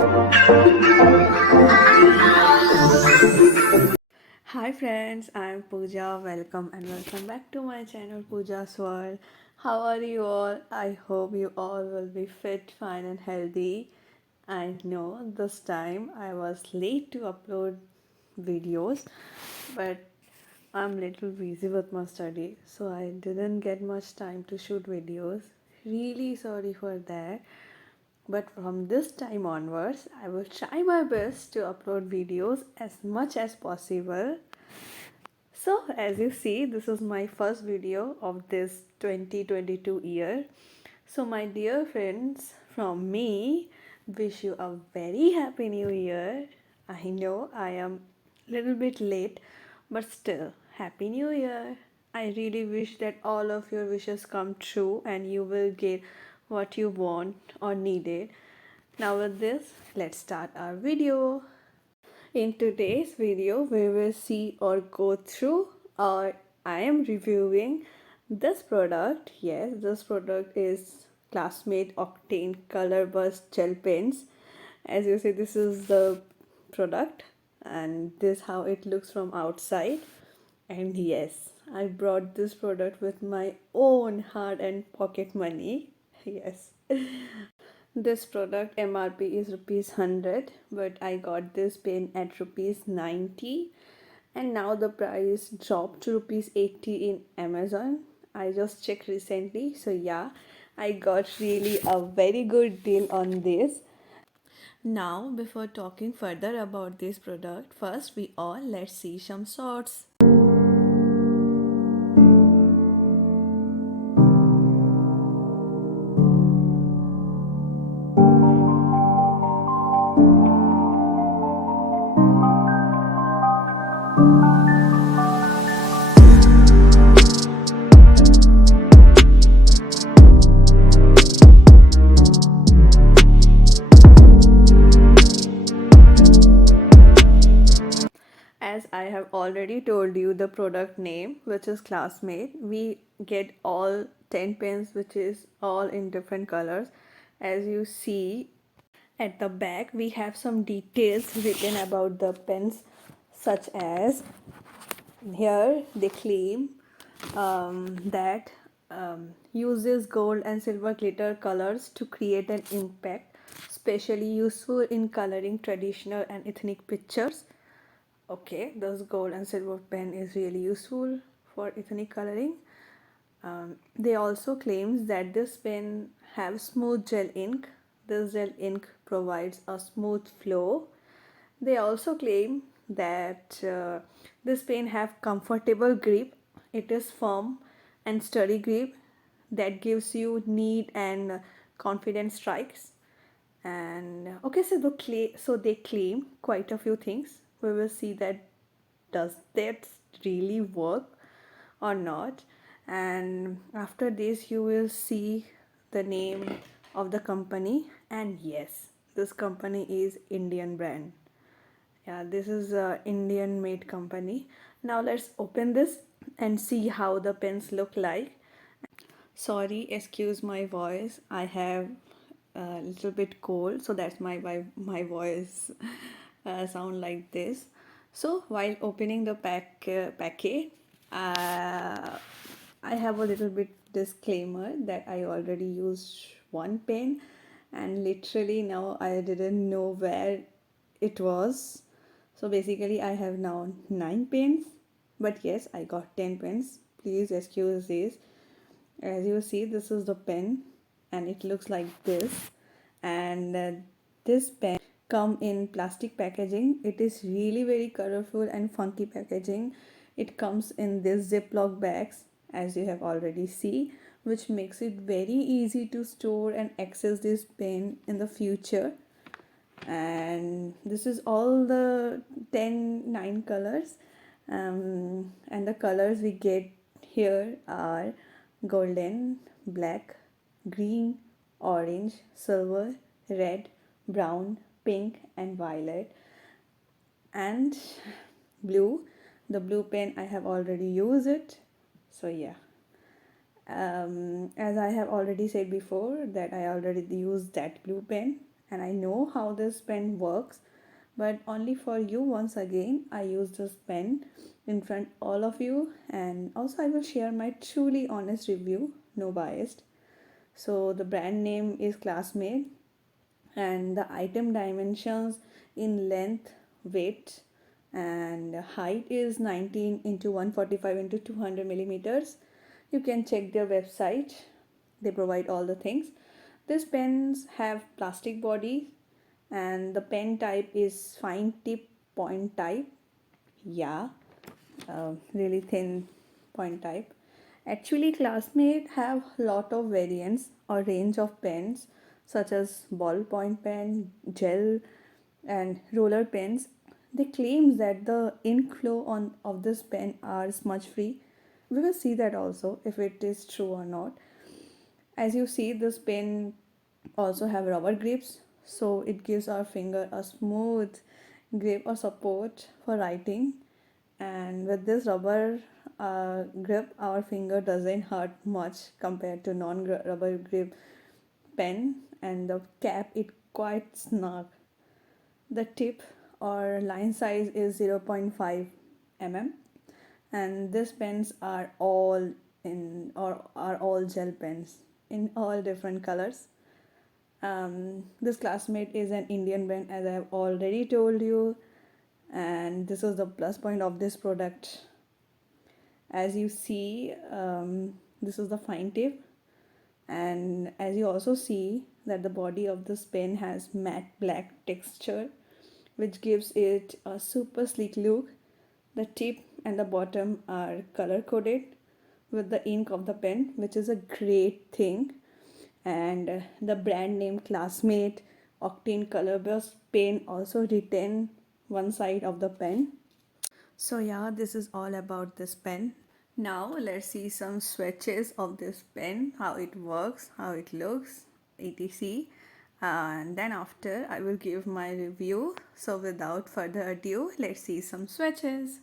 Hi friends, I'm Pooja. Welcome back to my channel Pooja's World. How are you all? I hope you all will be fit, fine, and healthy. I know this time I was late to upload videos, but I'm little busy with my study, so I didn't get much time to shoot videos. Really sorry for that. But from this time onwards, I will try my best to upload videos as much as possible. So, as you see, this is my first video of this 2022 year. So, my dear friends, from me, wish you a very happy new year. I know I am a little bit late, but still, happy new year. I really wish that all of your wishes come true and you will get what you want or needed. Now, with this, let's start our video. In today's video, we will see or go through or I am reviewing this product. Yes, this product is Classmate Octane Color Burst Gel Pens. As you see, this is the product and this how it looks from outside. And yes, I brought this product with my own hard and pocket money. Yes. This product MRP is rupees 100, but I got this pen at rupees 90, and now the price dropped to rupees 80 in Amazon. I just checked recently, so yeah, I got really a very good deal on this. Now, before talking further about this product, first we all let's see some shots. As I have already told you the product name, which is Classmate, we get all 10 pens, which is all in different colors. As you see at the back, we have some details written about the pens, such as here they claim that uses gold and silver glitter colors to create an impact, especially useful in coloring traditional and ethnic pictures. Okay, this gold and silver pen is really useful for ethnic coloring. They also claims that this pen have smooth gel ink. This gel ink provides a smooth flow. They also claim that this pen have comfortable grip. It is firm and sturdy grip that gives you neat and confident strikes. And okay, so they claim quite a few things. We will see that does that really work or not. And after this you will see the name of the company, and yes, this company is Indian brand. Yeah, this is a Indian made company. Now let's open this and see how the pens look like. Sorry, excuse my voice. I have a little bit cold, so that's my voice sound like this. So while opening the packet, uh, I have a little bit disclaimer that I already used one pen, and literally now I didn't know where it was. So basically, I have now 9 pens, but yes, I got 10 pens. Please excuse this. As you see, this is the pen and it looks like this. And this pen come in plastic packaging. It is really very colorful and funky packaging. It comes in this Ziploc bags, as you have already see, which makes it very easy to store and access this pen in the future. And this is all the 9 colors, and the colors we get here are golden, black, green, orange, silver, red, brown, pink, and violet, and blue. The blue pen I have already used it, so yeah. As I have already said before that I already used that blue pen, and I know how this pen works, but only for you once again I use this pen in front all of you, and also I will share my truly honest review, no biased. So the brand name is Classmate, and the item dimensions in length, weight, and height is 19 into 145 into 200 millimeters. You can check their website, they provide all the things. These pens have plastic body, and the pen type is fine tip point type. Yeah, really thin point type. Actually, Classmate have lot of variants or range of pens such as ballpoint pen, gel, and roller pens. They claim that the ink flow on of this pen are smudge free. We will see that also if it is true or not. As you see, this pen also have rubber grips, so it gives our finger a smooth grip or support for writing. And with this rubber grip, our finger doesn't hurt much compared to non-rubber grip pen, and the cap it quite snug. The tip or line size is 0.5 mm, and these pens are all in or are all gel pens in all different colors. This Classmate is an Indian brand, as I have already told you, and this is the plus point of this product. As you see, this is the fine tip, and as you also see that the body of this pen has matte black texture, which gives it a super sleek look. The tip and the bottom are color coded with the ink of the pen, which is a great thing. And the brand name Classmate Octane color burst pen also written one side of the pen. So yeah, this is all about this pen. Now let's see some swatches of this pen, how it works, how it looks, etc. And then after I will give my review. So without further ado, let's see some swatches.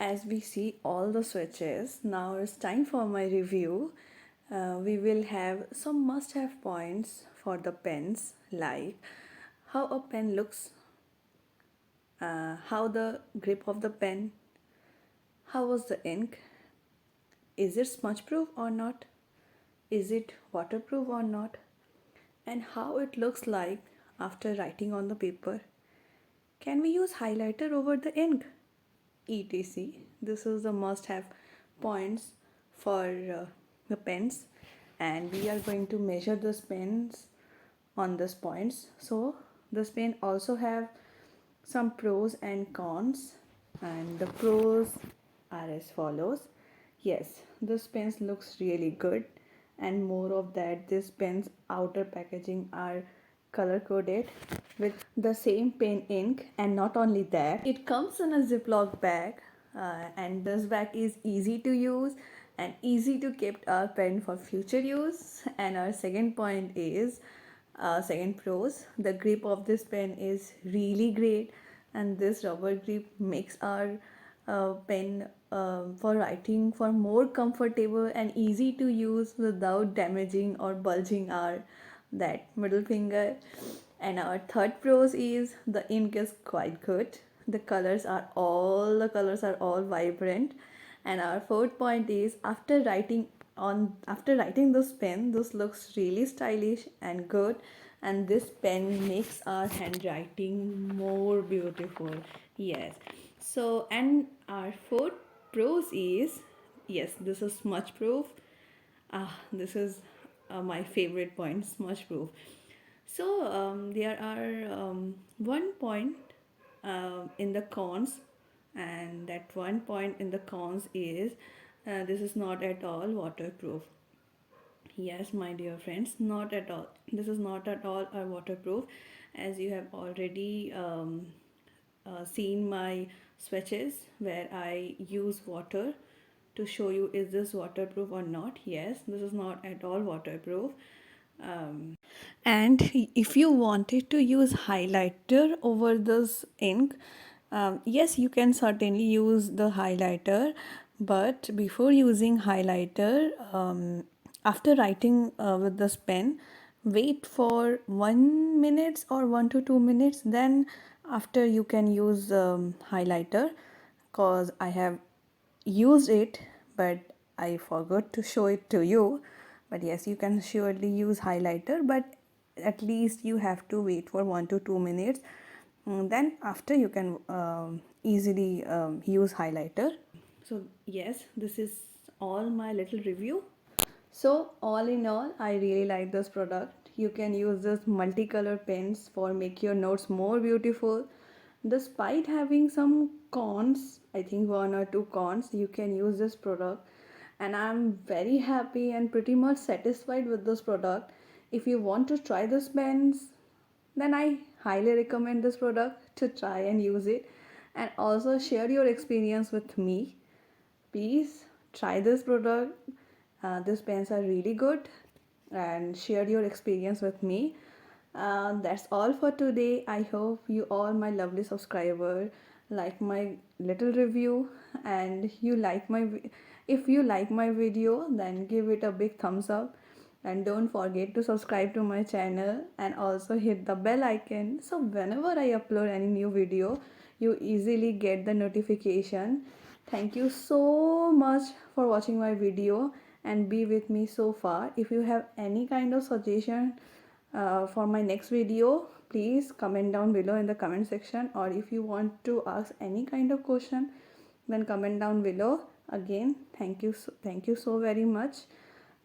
as we see all the switches, now it's time for my review. We will have some must have points for the pens, like how a pen looks, how the grip of the pen, how was the ink, is it smudge proof or not, is it waterproof or not, and how it looks like after writing on the paper. Can we use highlighter over the ink? etc. This is the must have points for the pens, and we are going to measure the pens on these points. So this pen also have some pros and cons, and the pros are as follows. Yes, this pen looks really good, and more of that, this pen's outer packaging are color coded with the same pen ink, and not only that, it comes in a ziploc bag, and this bag is easy to use and easy to keep our pen for future use. And our second point is second pros, the grip of this pen is really great, and this rubber grip makes our pen for writing for more comfortable and easy to use without damaging or bulging our that middle finger. And our third pros is the ink is quite good, the colors are all vibrant. And our fourth point is after writing this pen, this looks really stylish and good, and this pen makes our handwriting more beautiful. Yes. So, and our fourth pros is, yes, this is smudge proof. This is my favorite point, smudge proof. So there are one point in the cons, and that one point in the cons is this is not at all waterproof. Yes, my dear friends, not at all. This is not at all a waterproof, as you have already seen my swatches where I use water to show you is this waterproof or not. Yes, this is not at all waterproof. And if you wanted to use highlighter over this ink, yes, you can certainly use the highlighter, but before using highlighter, after writing with this pen, wait for 1 minute or 1 to 2 minutes, then after you can use highlighter, cause I have used it, but I forgot to show it to you. But yes, you can surely use highlighter, but at least you have to wait for 1 to 2 minutes. Then after you can easily use highlighter. So yes, this is all my little review. So all in all, I really like this product. You can use this multicolor pens for make your notes more beautiful. Despite having some cons, I think 1 or 2 cons, you can use this product, and I'm very happy and pretty much satisfied with this product. If you want to try this pens, then I highly recommend this product to try and use it, and also share your experience with me. Please try this product. These pens are really good, and share your experience with me. That's all for today. I hope you all, my lovely subscriber, like my little review, and if you like my video, then give it a big thumbs up, and don't forget to subscribe to my channel, and also hit the bell icon, so whenever I upload any new video, you easily get the notification. Thank you so much for watching my video and be with me so far. If you have any kind of suggestion for my next video, please comment down below in the comment section, or if you want to ask any kind of question, then comment down below. Again, thank you so very much.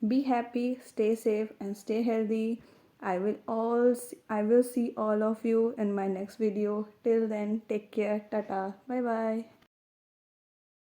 Be happy, stay safe, and stay healthy. I will see all of you in my next video. Till then, take care. Tata. Bye bye.